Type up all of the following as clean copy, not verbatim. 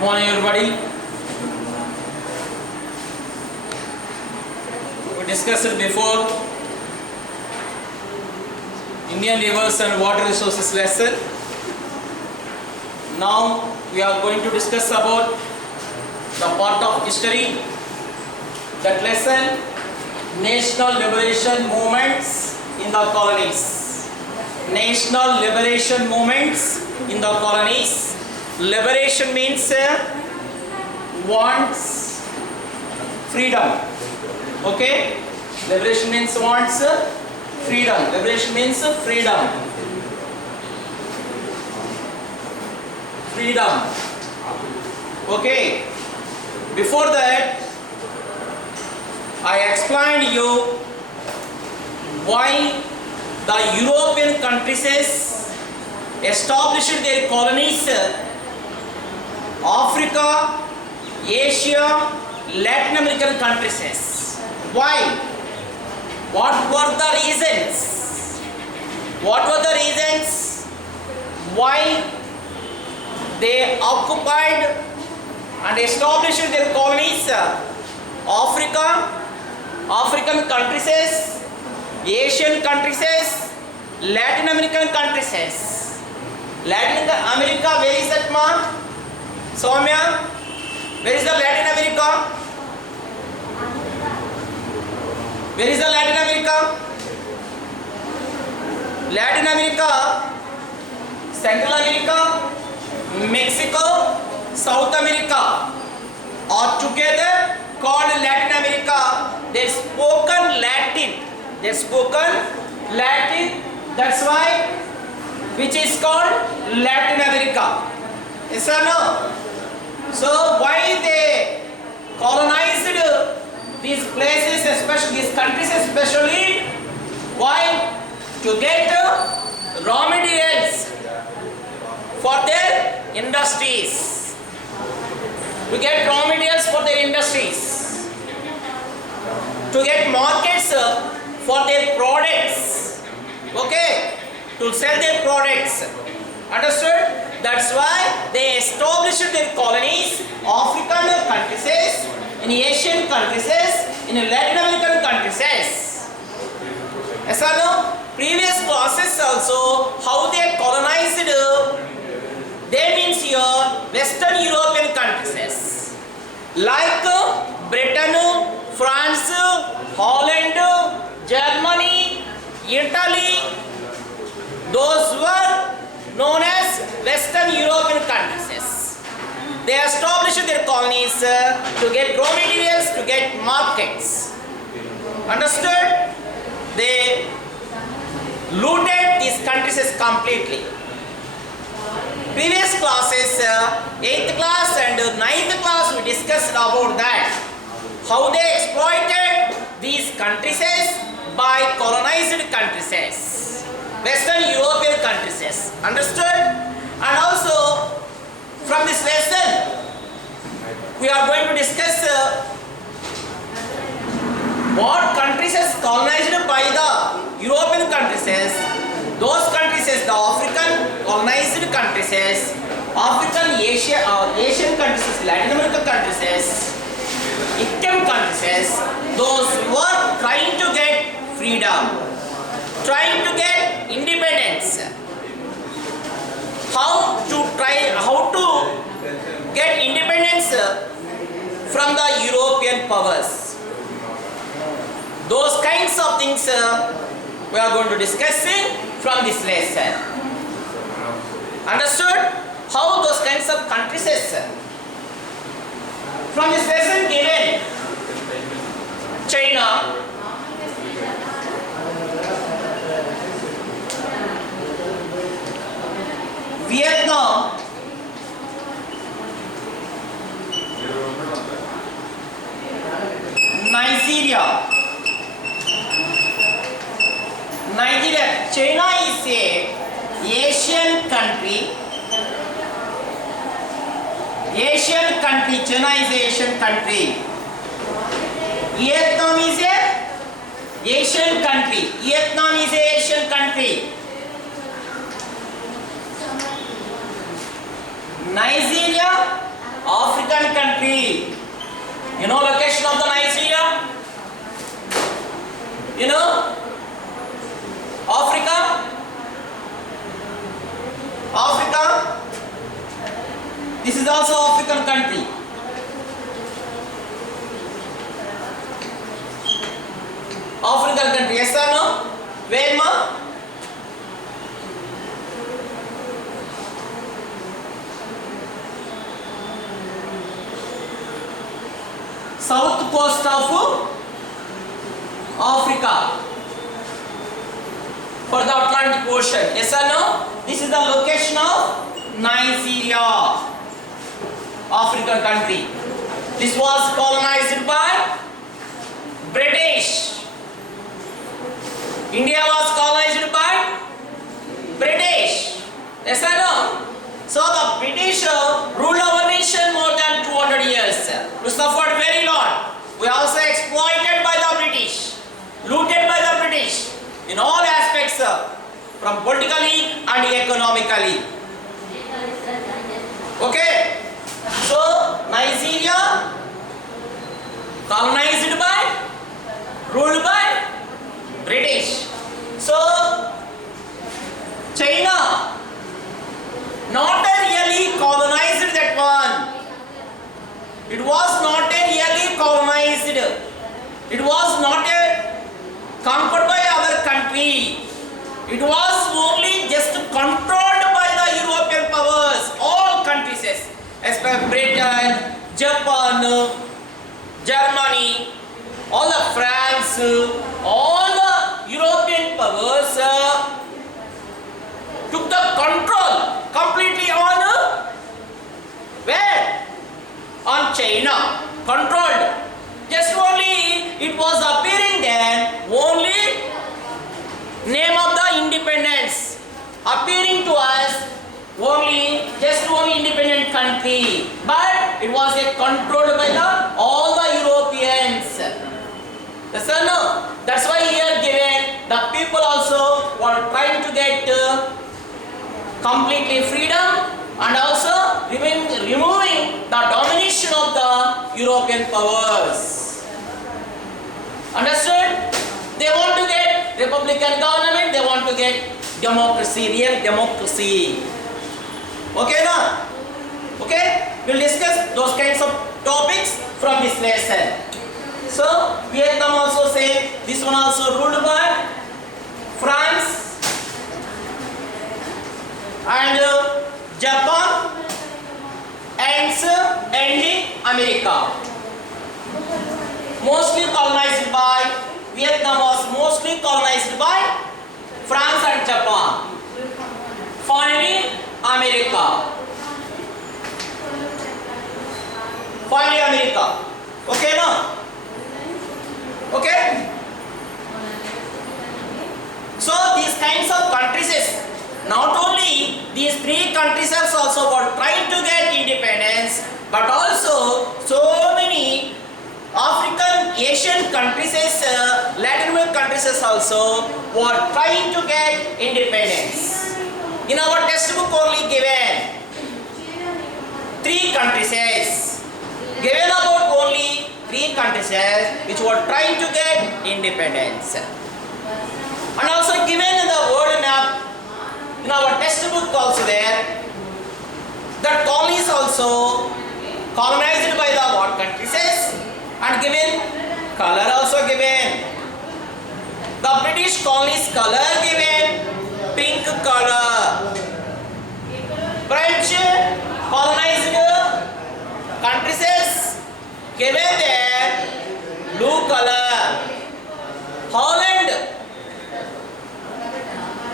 Morning everybody. We discussed it before Indian rivers and water resources lesson. Now we are going to discuss about the part of history. That lesson, national liberation movements in the colonies. National liberation movements in the colonies. Liberation means wants freedom. Okay? Liberation means wants freedom. Liberation means freedom. Freedom. Okay? Before that, I explained you why the European countries established their colonies. Africa, Asia, Latin American countries. Why? What were the reasons? What were the reasons why they occupied and established their colonies? Africa, African countries, Asian countries, Latin American countries. Latin America, where is that, ma? Soumya, where is the Latin America? Where is the Latin America? Latin America, Central America, Mexico, South America are together called Latin America. They spoken Latin. They spoken Latin. That's why which is called Latin America. Yes or no? So why they colonized these places, especially these countries, especially why? To get raw materials for their industries. To get raw materials for their industries. To get markets for their products. Okay? To sell their products. Understood? That's why they established their colonies, African countries, in Asian countries, in Latin American countries. Yes or no? Previous classes also, how they colonized, they means here Western European countries like Britain, France, Holland, Germany, Italy. Those were known as Western European countries. They established their colonies to get raw materials, to get markets. Understood? They looted these countries completely. Previous classes, 8th class and 9th class, we discussed about that. How they exploited these countries by colonized countries. Western European countries. Understood? And also, from this lesson, we are going to discuss what countries is colonized by the European countries. Those countries, the African colonized countries, African, Asian countries, Latin American countries, Indian countries, those who are trying to get freedom. Trying to get independence. How to get independence from the European powers. Those kinds of things we are going to discuss from this lesson. Understood? How those kinds of countries from this lesson given. China, Vietnam, Nigeria. China is a Asian country. China is a Asian country. Vietnam is a Asian country. Vietnam is a Asian country. Nigeria African country. You know location of the Nigeria? You know? Africa? Africa? This is also African country. African country, yes or no? Where ma? South coast of Africa for the Atlantic Ocean. Yes or no? This is the location of Nigeria, African country. This was colonized by British. India was colonized by British. Yes or no? So the British ruled our nation more than 200 years. We suffered very lot. We also exploited by the British, looted by the British in all aspects, from politically and economically. Okay. So Nigeria colonized by, ruled by British. So China not really colonized that one. It was not really colonized. It was not conquered by other country. It was only just controlled by the European powers. All countries, especially Britain, Japan, Germany, all the France, all the European powers took the control completely on where? On China. Controlled. Just only it was appearing then only name of the independence appearing to us only just only independent country, but it was controlled by the all the Europeans. Yes or no? That's why here given the people also were trying to get completely freedom and also removing the domination of the European powers. Understood? They want to get republican government, they want to get democracy, real democracy. Okay now? Okay? We'll discuss those kinds of topics from this lesson. So, Vietnam also same, this one also ruled by France and Japan and ending America. Mostly colonized by, Vietnam was mostly colonized by France and Japan. Finally, America. Finally, America. Okay, no? Okay? So, these kinds of countries, not only these three countries also were trying to get independence, but also so many African, Asian countries, Latin American countries also were trying to get independence. In our textbook only given three countries, given about only three countries which were trying to get independence. And also given in the world map, in our textbook also there, that colonies also colonized by the what countries and given color also given. The British colonies color given pink color. French colonized countries given there blue color.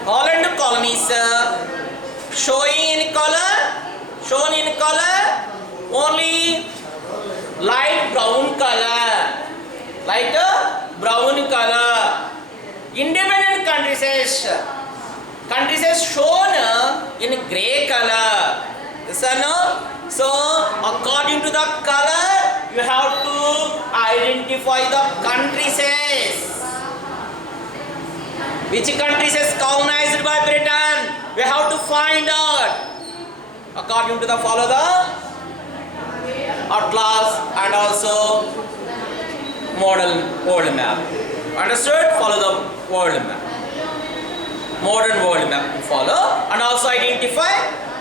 Holland colonies shown in color only light brown color. Independent countries shown in grey color. Yes or no? So according to the color you have to identify the countries. Which countries is colonized by Britain? We have to find out. According to the follow the atlas and also modern world map. Understood? Follow the world map. Modern world map follow, and also identify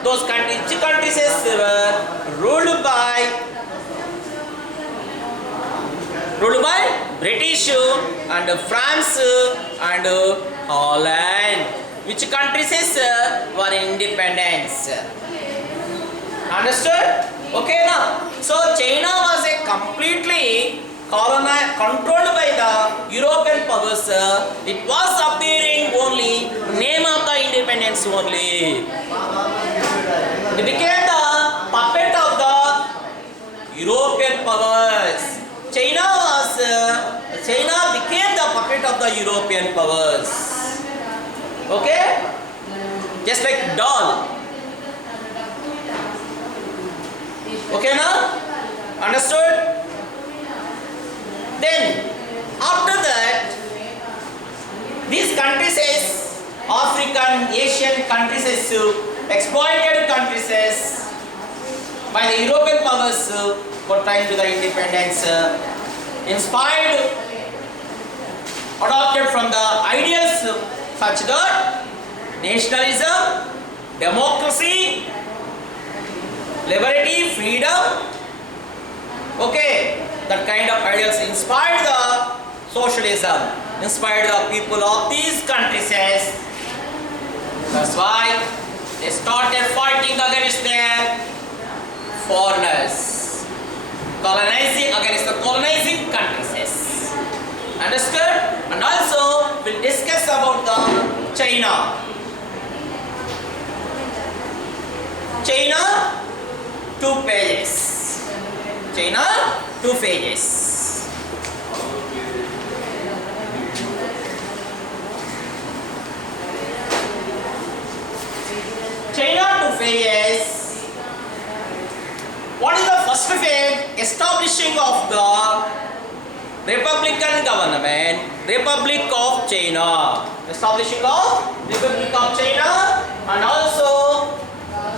those countries. Which countries were ruled by British and France and Holland. Which countries were independence? Understood? Okay now. So China was a completely controlled by the European powers. It was appearing only name of the independence only. It became the puppet of the European powers. China became the puppet of the European powers. Okay? Just like doll. Okay now? Understood? Then, after that, these countries as African, Asian countries as exploited countries as by the European powers for trying to the independence, inspired, adopted from the ideals such that nationalism, democracy, liberty, freedom, okay, that kind of ideals inspired the socialism, inspired the people of these countries. That's why they started fighting against their foreigners, colonizing against the colonizing countries. Understood? And also we'll discuss about the China. China, 2 pages. China, 2 pages. China, 2 pages. What is the first phase? Establishing of the Republican government, Republic of China. Establishing of Republic of China, and also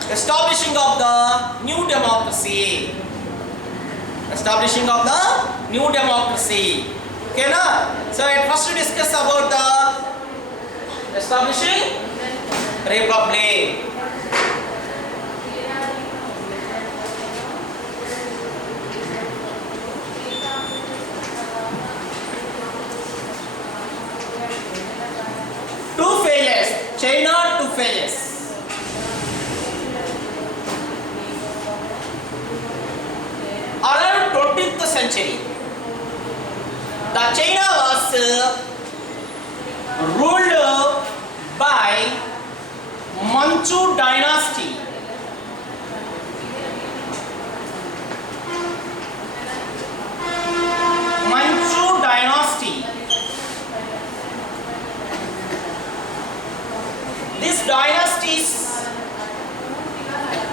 establishing of the new democracy. Establishing of the new democracy. Okay na? So at first we discuss about the establishing republic. Two phases. China, 2 phases. Around 20th century, the China was ruled by Manchu dynasty. Manchu dynasty. These dynasties,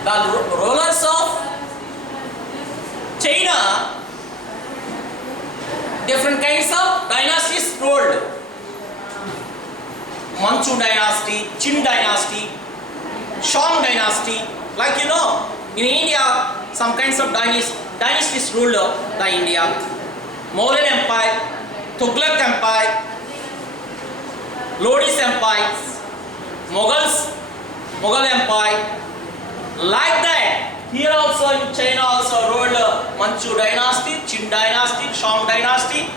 the rulers of China, different kinds of dynasties ruled. Manchu dynasty, Qin dynasty, Shang dynasty. Like you know, in India, some kinds of dynasties ruled the India. Mauryan Empire, Tughlaq Empire, Lodi's Empire, Mughal Empire. Like that, here also in China also ruled Manchu dynasty, Qin dynasty, Shang dynasty.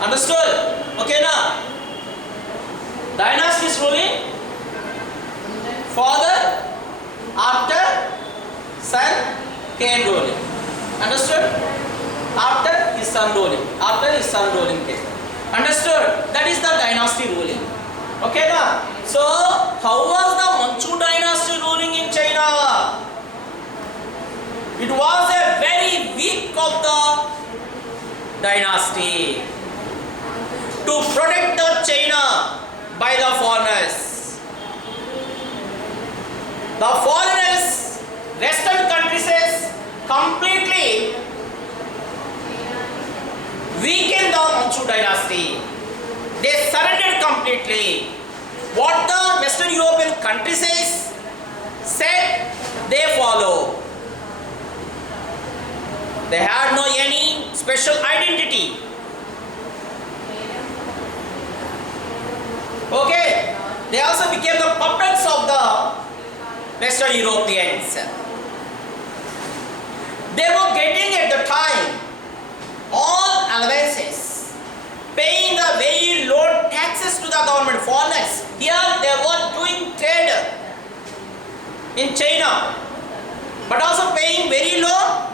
Understood? Okay now? Dynasties ruling. Father, after son came ruling. Understood? After his son ruling. After his son ruling came. Understood? That is the dynasty ruling. Okay now? So, how was the Manchu dynasty ruling in China? It was a very weak of the dynasty to protect the China by the foreigners. The foreigners, Western countries completely weakened the Manchu dynasty. They surrendered completely. What the Western European countries said, they follow. They had no any special identity. Okay, they also became the puppets of the Western Europeans. They were getting at the time all allowances, paying the very low taxes to the government foreigners. Here they were doing trade in China, but also paying very low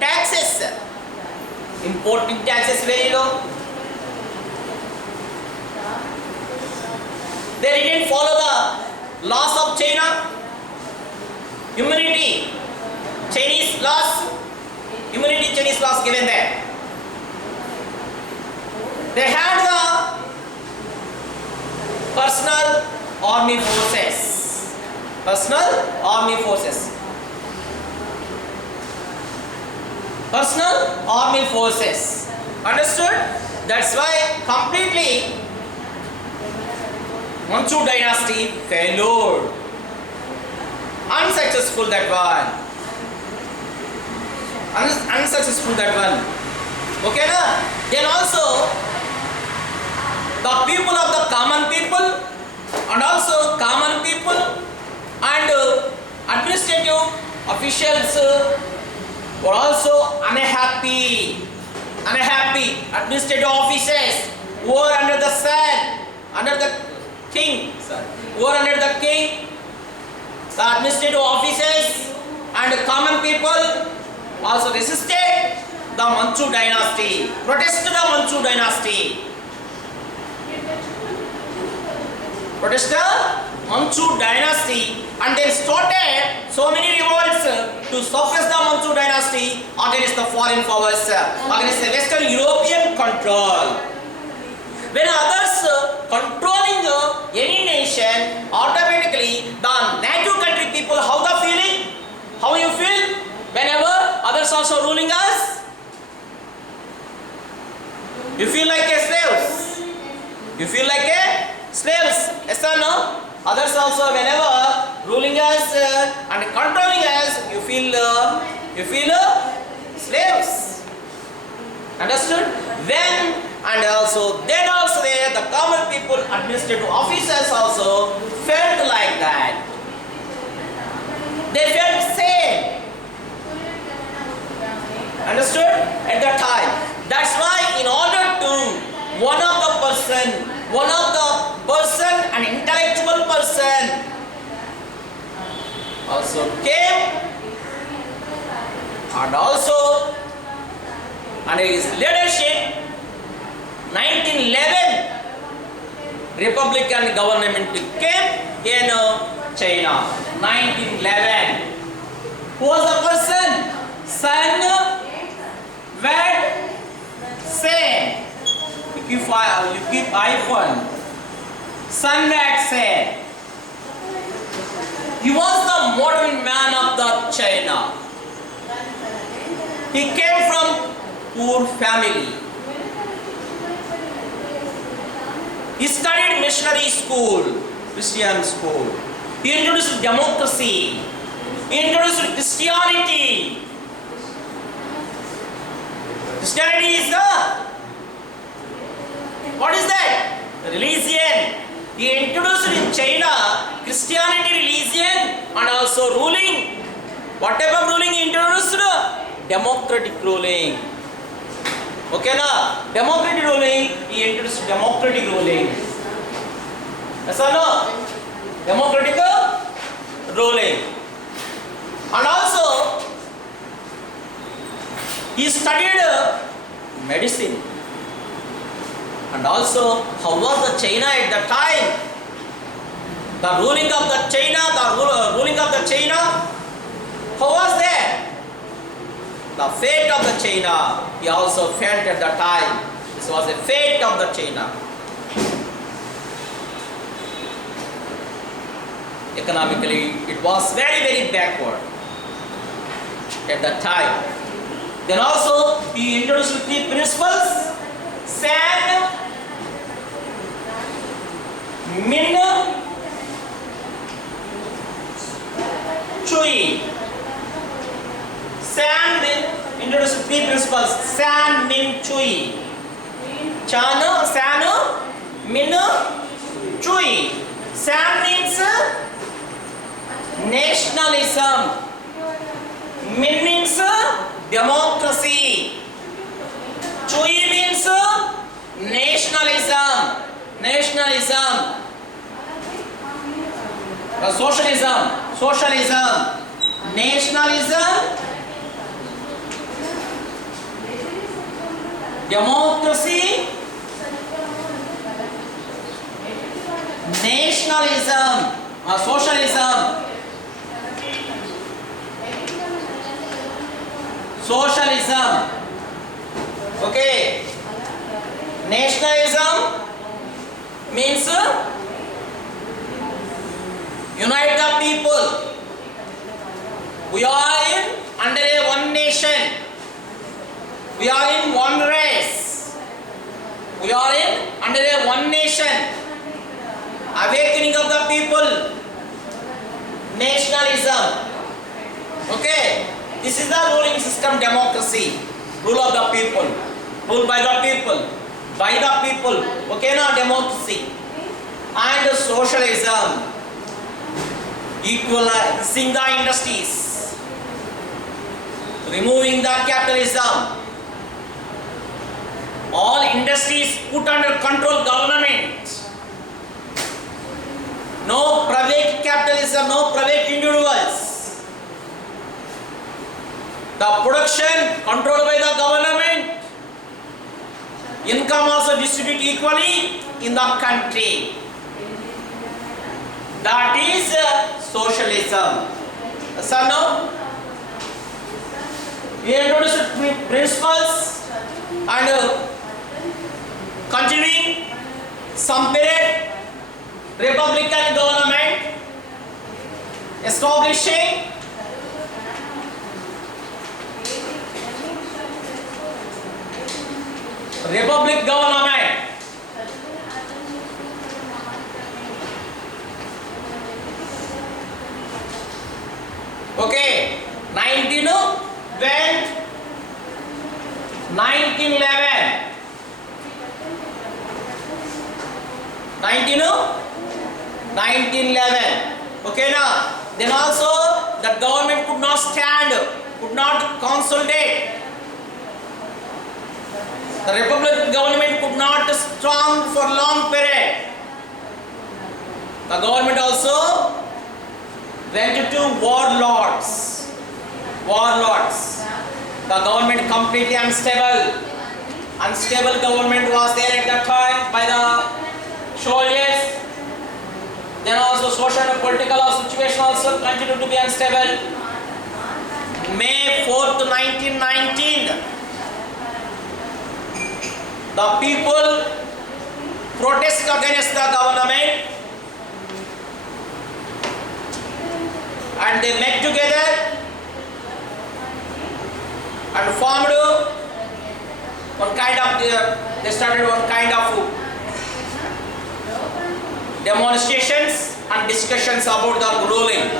taxes. Importing taxes very low. They didn't follow the laws of China. Immunity, Chinese laws, immunity Chinese laws given there. They had the personal army forces. Personal army forces. Personal army forces. Understood? That's why completely Manchu dynasty failed. Unsuccessful that one. Unsuccessful that one. Okay na? Then also the people of the common people and also common people and administrative officials were also unhappy. Administrative officers who were under the sun, under the king, who were under the king, the administrative officers and common people also resisted the Manchu dynasty, protested the Manchu dynasty. Protested Manchu dynasty and then started so many revolts to suppress the Manchu dynasty against the foreign powers, against the Western European control. When others controlling any nation, automatically the native country people, how the feeling? How you feel whenever others also ruling us? You feel like a slaves. You feel like a slaves. Yes or no? Others also whenever ruling us and controlling us, you feel slaves. Understood? Then the common people, administrative officers also felt like that. They felt same. Understood? At that time. That's why in order to one of the person, an intellectual person also came and also under his leadership 1911 Republican government came in China. 1911. Who was the person? Sun Yat-sen. You keep iPhone. Sun Yat-sen. He was the modern man of the China. He came from poor family. He studied missionary school, Christian school. He introduced democracy. He introduced Christianity. Christianity is what is that? Religion. He introduced in China Christianity religion and also ruling. What type of ruling he introduced? Democratic ruling. Okay na? Democratic ruling, he introduced democratic ruling. Yes or no? Democratic ruling. And also, he studied medicine. And also, how was the China at the time? The ruling of the China, how was that? The fate of the China, he also felt at the time. This was the fate of the China. Economically, it was very, very backward at that time. Then also, he introduced 3 principles: San, Min, Chui. San introduced 3 principles. San Min Chui. San Min Chui. San means nationalism. Min means democracy. Chui means nationalism. Socialism. Nationalism. Democracy. Nationalism. Socialism. Okay. Nationalism means unite the people. We are under a one nation. We are in one race. We are under a one nation. Awakening of the people. Nationalism. Okay. This is the ruling system, democracy. Rule of the people. Rule by the people. By the people. Okay, now democracy. And socialism. Equalizing the industries. Removing the capitalism. All industries put under control government. No private capitalism, no private individuals. The production controlled by the government. Income also distributed equally in the country. That is socialism. So now we introduced principles and continuing some period republican government establishing republic government. Okay, 1911. 1911. Okay, now then also the government could not stand, could not consolidate. The republic government could not strong for long period. The government also went to warlords. The government completely unstable. Unstable government was there at that time by the soldiers. Then also social and political situation also continued to be unstable. May 4th, 1919, the people protest against the government and they met together and formed one kind of, they started one kind of demonstrations and discussions about the ruling,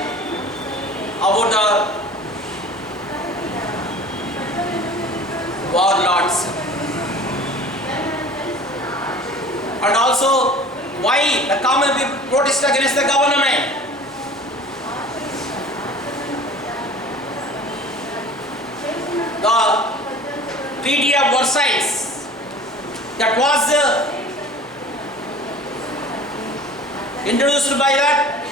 about the warlords, and also why the common people protest against the government. The Treaty of Versailles, that was introduced by that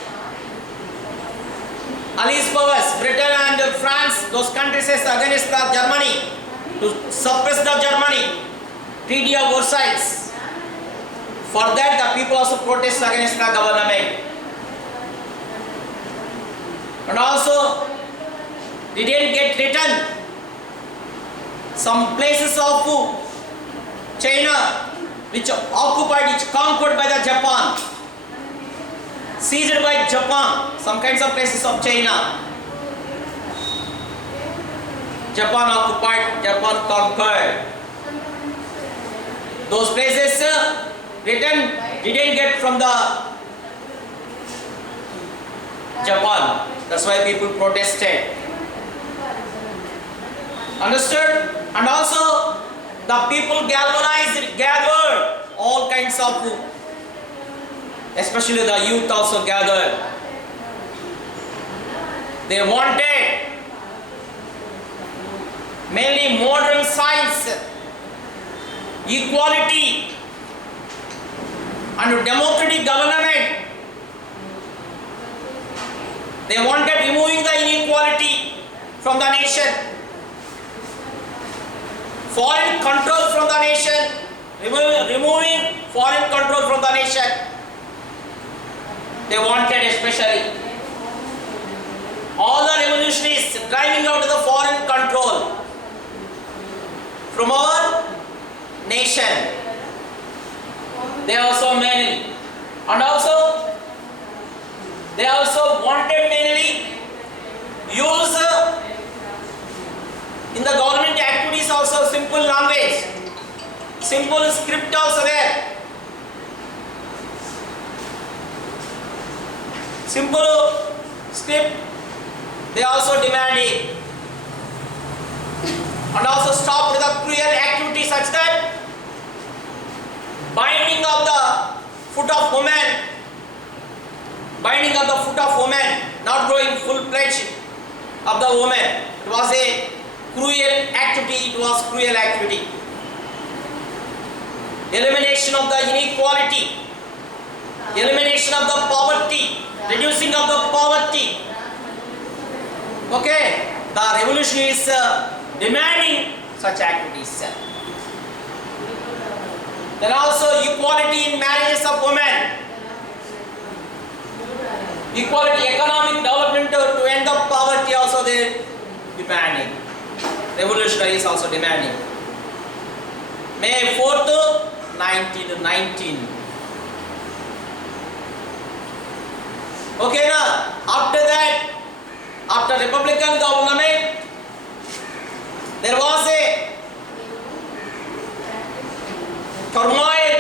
Allies powers, Britain and France, those countries against the Germany, to suppress the Germany. Treaty of Versailles. For that the people also protest against the government. And also they didn't get returned. Some places of China which occupied, which conquered by the Japan, seized by Japan, some kinds of places of China. Japan occupied, Japan conquered. Those places didn't get from the Japan. That's why people protested. Understood? And also the people gathered all kinds of, especially the youth also gathered. They wanted mainly modern science, equality and democratic government. They wanted removing the inequality from the nation, foreign control from the nation, removing foreign control from the nation. They wanted especially all the revolutionaries driving out the foreign control from our nation. They also mainly, and also they also wanted mainly use in the government activities also simple language, simple script also there. Simple script they also demanded, and also stop with the cruel activity such that binding of the foot of woman, binding of the foot of woman, not growing full pledge of the woman. It was a cruel activity, it was cruel activity. Elimination of the inequality, elimination of the poverty, reducing of the poverty. Okay, the revolution is demanding such activities. Then also equality in marriages of women, equality, economic development to end the poverty also they demanding. Revolutionary is also demanding. May 4th, 1919. Okay, now after that, after Republican government, there was a turmoil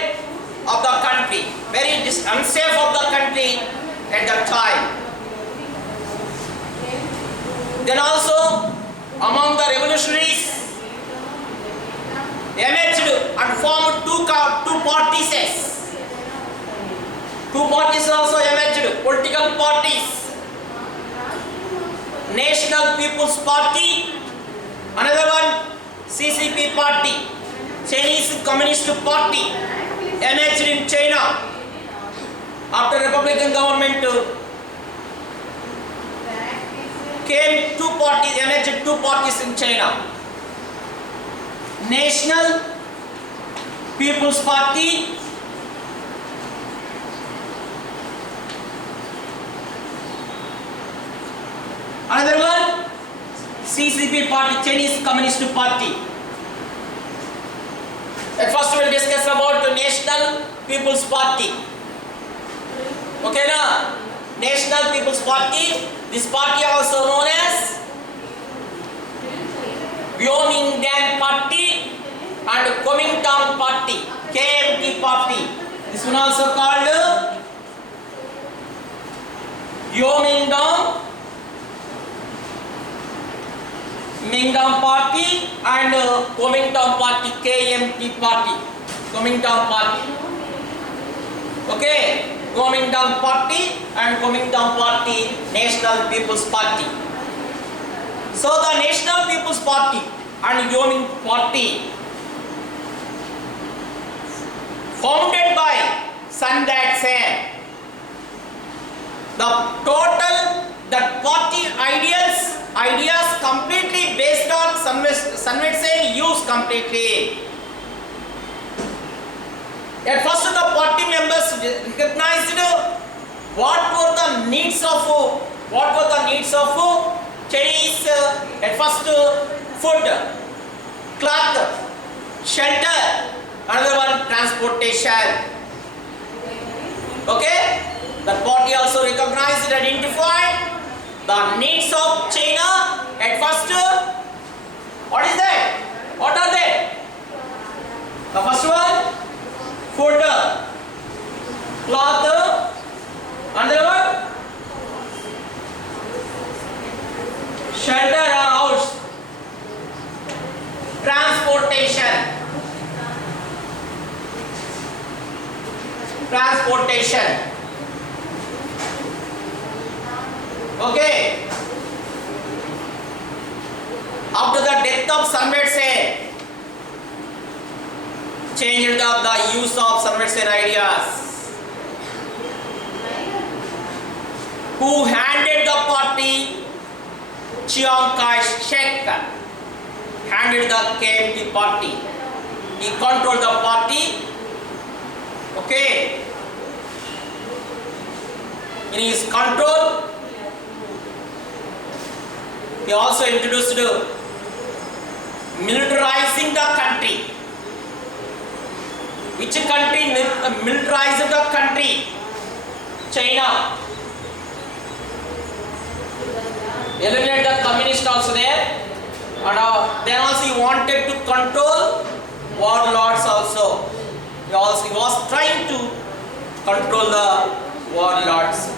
of the country, very unsafe of the country at that time. Then also among the revolutionaries, they emerged and formed two parties. Two parties also emerged, political parties. National People's Party, another one CCP Party, Chinese Communist Party, emerged in China after Republican government came. Two parties emerged, two parties in China. National People's Party, another one CCP Party, Chinese Communist Party. At first we will discuss about the National People's Party. Okay, now National People's Party, this party also known as Kuomintang Party and Kuomintang Party, KMT Party. This one also called Kuomintang Party and Kuomintang Party, KMT Party, Kuomintang Party. Okay, Kuomintang Party and Kuomintang Party, National People's Party. So the National People's Party and Kuomintang Party, founded by Sun Yat-sen. The total, that party ideas completely based on Sun Yat-sen use completely. At first the party members recognized what were the needs of Chinese. At first food, cloth, shelter, another one transportation. Okay, the party also recognized and identified the needs of China. At first, what is that? What are they? The first one, food, cloth, another one, shelter or house, transportation. after the death of Sun Yat-sen, changed the use of Sun Yat-sen ideas. Who handed the party? Chiang Kai-shek handed the KMT party. He controlled the party. Okay. In his control, he also introduced militarizing the country. Which country militarized the country? China. Eliminate the communist also there, and then also he wanted to control warlords also. He was trying to control the warlords.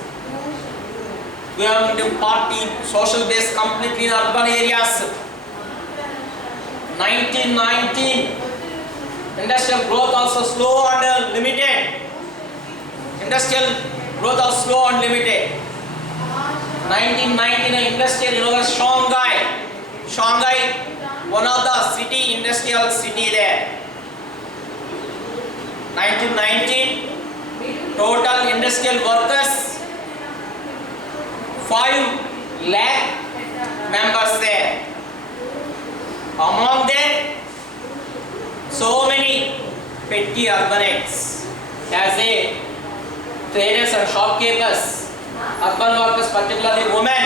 Government party, social base completely in urban areas. 1919, industrial growth also slow and limited. Industrial growth also slow and limited. 1919 industrial Shanghai, one of the industrial city there. 1919, total industrial workers 5 lakh members there. Among them, so many petty urbanites as a traders and shopkeepers. Urban workers, particularly women,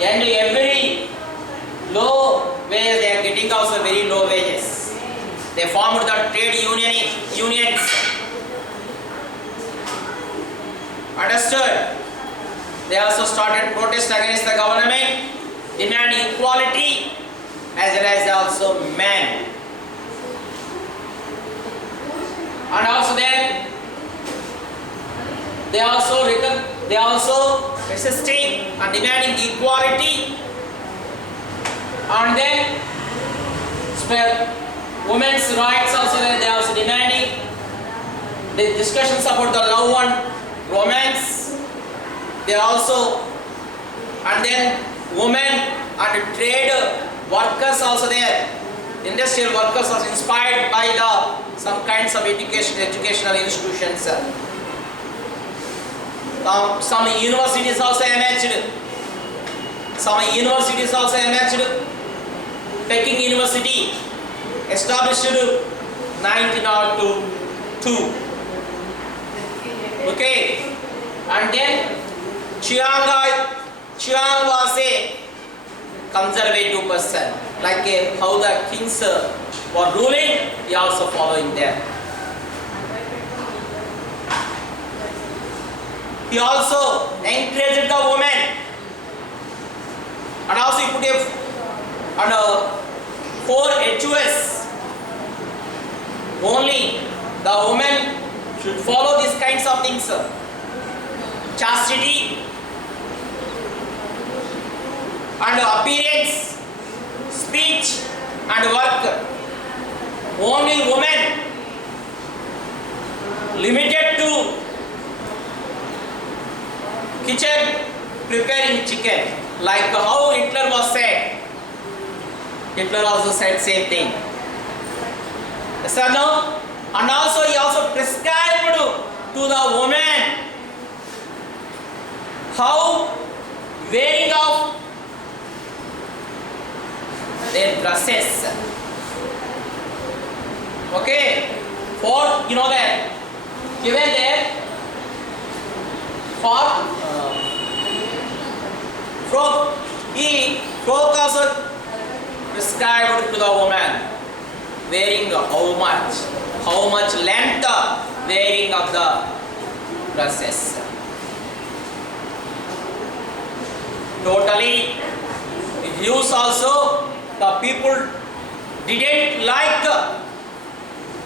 and every low wage they are getting also very low wages. They formed the trade unions. Understood? They also started protest against the government, demand equality as well as also men. And also then they also resisting and demanding equality, and then women's rights also they are also demanding. The discussions about the love and romance, they are also, and then women and trade workers also there. Industrial workers are inspired by some kinds of educational institutions. Some universities also emerged. Peking University, established 1902. Okay, and then Chiang was a conservative person, like how the kings were ruling, he also following them. He also encouraged the women, and also he put a 4 HUS. Only the women should follow these kinds of things: chastity and appearance, speech and work. Only women limited to kitchen preparing chicken, like how Hitler was said. Hitler also said same thing. Yes or no? And also he also prescribed to the women how wearing of their dresses. Okay, for that given there for frock also prescribed to the woman wearing how much length wearing of the dresses. Totally views also the people didn't like.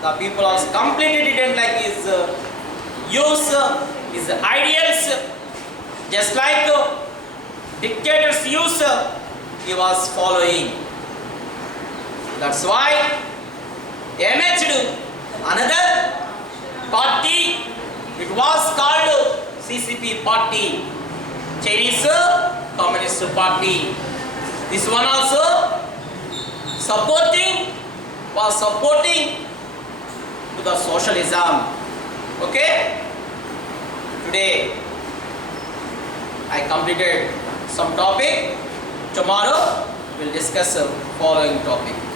The people also completely didn't like his use, his ideals. Just like dictators use, he was following. That's why emerged another party. It was called CCP party, Chinese Communist Party. This one also supporting to the socialism. Okay? Today I completed some topic. Tomorrow we'll discuss the following topic.